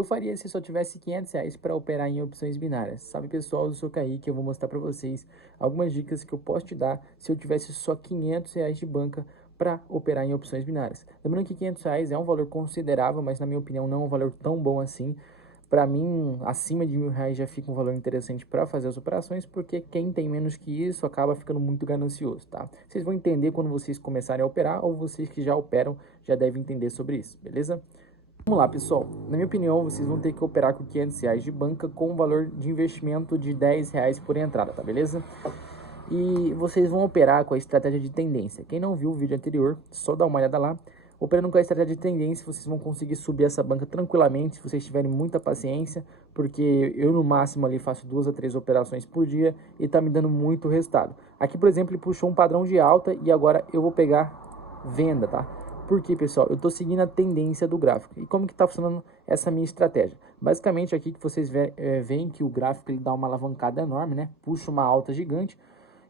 Eu faria se só tivesse R$ 500 para operar em opções binárias. Sabe, pessoal, eu sou Kaique, eu vou mostrar para vocês algumas dicas que eu posso te dar se eu tivesse só R$ 500 de banca para operar em opções binárias. Lembrando que R$ 500 é um valor considerável, mas na minha opinião não é um valor tão bom assim. Para mim, acima de R$ 1.000 já fica um valor interessante para fazer as operações, porque quem tem menos que isso acaba ficando muito ganancioso, tá? Vocês vão entender quando vocês começarem a operar, ou vocês que já operam já devem entender sobre isso, beleza? Vamos lá, pessoal. Na minha opinião, vocês vão ter que operar com R$ 500 de banca com um valor de investimento de R$ 10 por entrada, tá beleza? E vocês vão operar com a estratégia de tendência. Quem não viu o vídeo anterior, só dá uma olhada lá. Operando com a estratégia de tendência, vocês vão conseguir subir essa banca tranquilamente, se vocês tiverem muita paciência, porque eu no máximo ali faço 2 a 3 operações por dia e tá me dando muito resultado. Aqui, por exemplo, ele puxou um padrão de alta e agora eu vou pegar venda, tá? Por quê, pessoal? Eu estou seguindo a tendência do gráfico. E como que está funcionando essa minha estratégia? Basicamente, aqui que vocês veem que o gráfico ele dá uma alavancada enorme, né? Puxa uma alta gigante.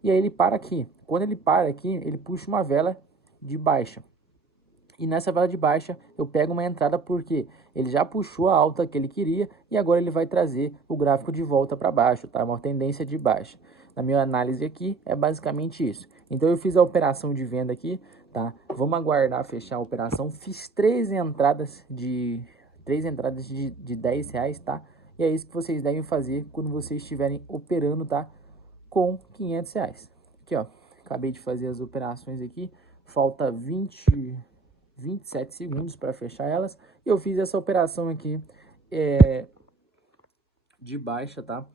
E aí ele para aqui. Quando ele para aqui, ele puxa uma vela de baixa. E nessa vela de baixa, eu pego uma entrada porque ele já puxou a alta que ele queria e agora ele vai trazer o gráfico de volta para baixo, tá? Uma tendência de baixa. Na minha análise aqui, é basicamente isso. Então, eu fiz a operação de venda aqui, tá? Vamos aguardar fechar a operação. Fiz três entradas de R$ 10, tá? E é isso que vocês devem fazer quando vocês estiverem operando, tá? Com R$ 500. Aqui, ó. Acabei de fazer as operações aqui. Falta 27 segundos para fechar elas. E eu fiz essa operação aqui de baixa, tá?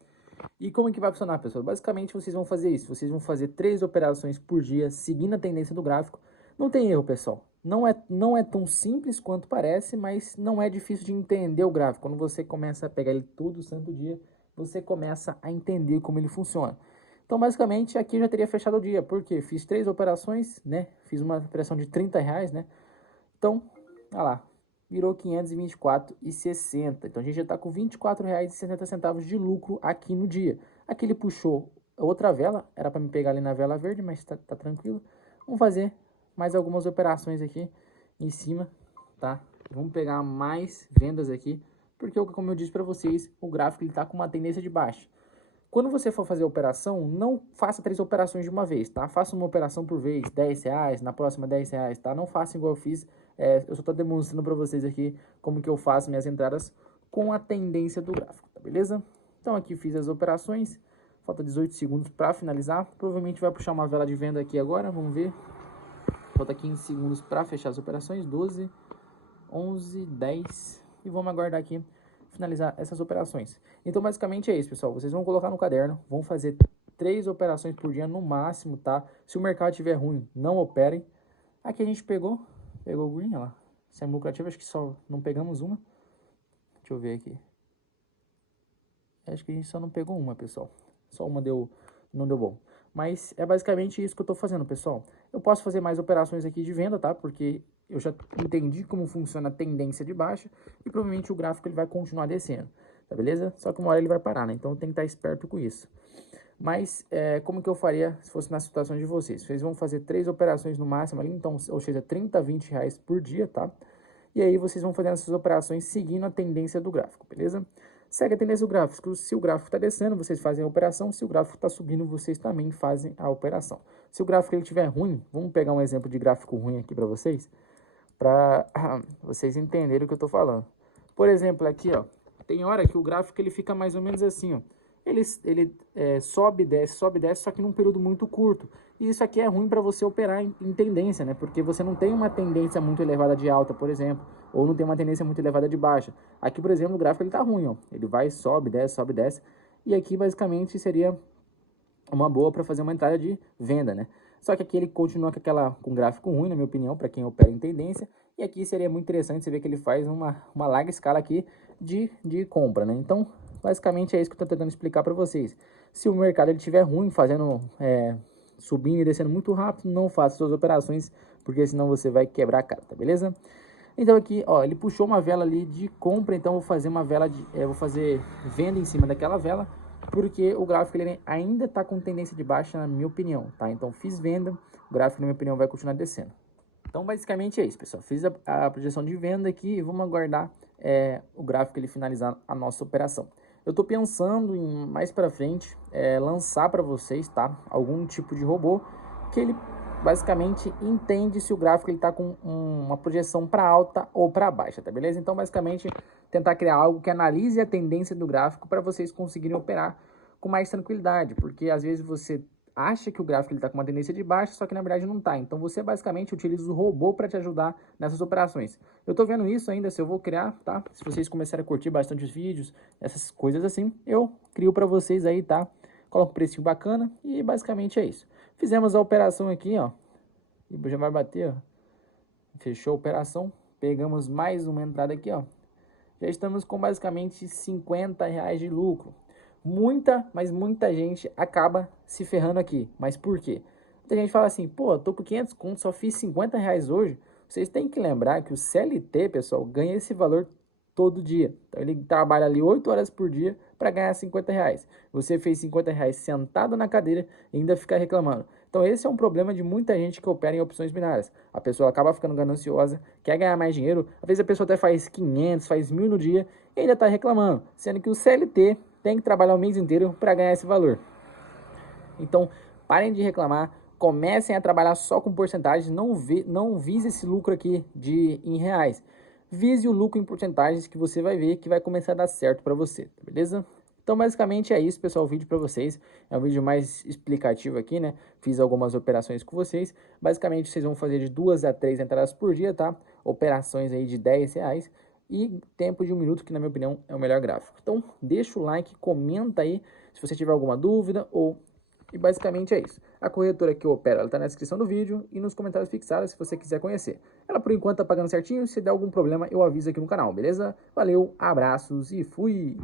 E como que vai funcionar, pessoal? Basicamente, vocês vão fazer isso. Vocês vão fazer 3 operações por dia, seguindo a tendência do gráfico. Não tem erro, pessoal. Não é tão simples quanto parece, mas não é difícil de entender o gráfico. Quando você começa a pegar ele todo santo dia, você começa a entender como ele funciona. Então, basicamente, aqui eu já teria fechado o dia. Porque fiz 3 operações, né? Fiz uma operação de R$ 30, né? Então, olha lá, virou 524,60. Então a gente já está com R$ 24,60 de lucro aqui no dia. Aqui ele puxou outra vela, era para me pegar ali na vela verde, mas tá tranquilo. Vamos fazer mais algumas operações aqui em cima, tá? Vamos pegar mais vendas aqui, porque como eu disse para vocês, o gráfico ele tá com uma tendência de baixa. Quando você for fazer a operação, não faça 3 operações de uma vez, tá? Faça uma operação por vez, R$ 10, na próxima R$ 10, tá? Não faça igual eu fiz, eu só tô demonstrando para vocês aqui como que eu faço minhas entradas com a tendência do gráfico, tá beleza? Então aqui fiz as operações, falta 18 segundos para finalizar, provavelmente vai puxar uma vela de venda aqui agora, vamos ver. Falta 15 segundos para fechar as operações, 12, 11, 10 e vamos aguardar aqui finalizar essas operações. Então basicamente é isso, pessoal, vocês vão colocar no caderno, vão fazer 3 operações por dia no máximo, tá? Se o mercado estiver ruim, não operem. Aqui a gente pegou o green, olha lá, semi lucrativo, acho que só não pegamos uma. Deixa eu ver aqui. Acho que a gente só não pegou uma, pessoal. Só uma não deu bom. Mas é basicamente isso que eu tô fazendo, pessoal. Eu posso fazer mais operações aqui de venda, tá? Porque eu já entendi como funciona a tendência de baixa e provavelmente o gráfico ele vai continuar descendo, tá beleza? Só que uma hora ele vai parar, né? Então tem que estar esperto com isso. Mas como que eu faria se fosse na situação de vocês? Vocês vão fazer 3 operações no máximo ali, então, ou seja, 30, R$ 20 por dia, tá? E aí vocês vão fazendo essas operações seguindo a tendência do gráfico, beleza? Segue a tendência do gráfico. Se o gráfico está descendo, vocês fazem a operação. Se o gráfico está subindo, vocês também fazem a operação. Se o gráfico estiver ruim, vamos pegar um exemplo de gráfico ruim aqui para vocês entenderem o que eu estou falando. Por exemplo, aqui, ó, tem hora que o gráfico ele fica mais ou menos assim, ó. Ele sobe, desce, só que num período muito curto. E isso aqui é ruim para você operar em tendência, né? Porque você não tem uma tendência muito elevada de alta, por exemplo, ou não tem uma tendência muito elevada de baixa. Aqui, por exemplo, o gráfico ele tá ruim, ó. Ele vai, sobe, desce. E aqui, basicamente, seria uma boa para fazer uma entrada de venda, né? Só que aqui ele continua com gráfico ruim, na minha opinião, para quem opera em tendência. E aqui seria muito interessante você ver que ele faz uma larga escala aqui de compra, né? Então, basicamente é isso que eu estou tentando explicar para vocês. Se o mercado estiver ruim, subindo e descendo muito rápido, não faça suas operações, porque senão você vai quebrar a cara, tá beleza? Então aqui, ó, ele puxou uma vela ali de compra, então eu vou fazer vou fazer venda em cima daquela vela, porque o gráfico ele ainda está com tendência de baixa, na minha opinião, tá? Então fiz venda, o gráfico, na minha opinião, vai continuar descendo. Então basicamente é isso, pessoal. Fiz a projeção de venda aqui e vamos aguardar o gráfico ele finalizar a nossa operação. Eu estou pensando em mais para frente lançar para vocês, tá, algum tipo de robô que ele basicamente entende se o gráfico está com uma projeção para alta ou para baixa, tá beleza? Então basicamente tentar criar algo que analise a tendência do gráfico para vocês conseguirem operar com mais tranquilidade, porque às vezes você acha que o gráfico está com uma tendência de baixa, só que na verdade não está. Então você basicamente utiliza o robô para te ajudar nessas operações. Eu estou vendo isso ainda, se eu vou criar, tá? Se vocês começarem a curtir bastante os vídeos, essas coisas assim, eu crio para vocês aí, tá? Coloco um precinho bacana e basicamente é isso. Fizemos a operação aqui, ó. E já vai bater, ó. Fechou a operação. Pegamos mais uma entrada aqui, ó. Já estamos com basicamente R$50 de lucro. Mas muita gente acaba se ferrando aqui. Mas por quê? Muita gente fala assim, pô, tô com 500 contos, só fiz R$50 hoje. Vocês têm que lembrar que o CLT, pessoal, ganha esse valor todo dia. Então ele trabalha ali 8 horas por dia para ganhar R$50. Você fez R$50 sentado na cadeira e ainda fica reclamando. Então esse é um problema de muita gente que opera em opções binárias. A pessoa acaba ficando gananciosa, quer ganhar mais dinheiro, às vezes a pessoa até faz 500, faz 1.000 no dia e ainda está reclamando, sendo que o CLT tem que trabalhar o mês inteiro para ganhar esse valor. Então parem de reclamar, comecem a trabalhar só com porcentagens, não vise esse lucro aqui em reais. Vise o lucro em porcentagens que você vai ver que vai começar a dar certo para você, tá beleza? Então basicamente é isso, pessoal, o vídeo para vocês. É um vídeo mais explicativo aqui, né? Fiz algumas operações com vocês. Basicamente vocês vão fazer de 2 a 3 entradas por dia, tá? Operações aí de R$10 e tempo de 1 minuto, que na minha opinião é o melhor gráfico. Então deixa o like, comenta aí se você tiver alguma dúvida E basicamente é isso. A corretora que eu opero, ela tá na descrição do vídeo e nos comentários fixados se você quiser conhecer. Ela por enquanto tá pagando certinho, se der algum problema eu aviso aqui no canal, beleza? Valeu, abraços e fui!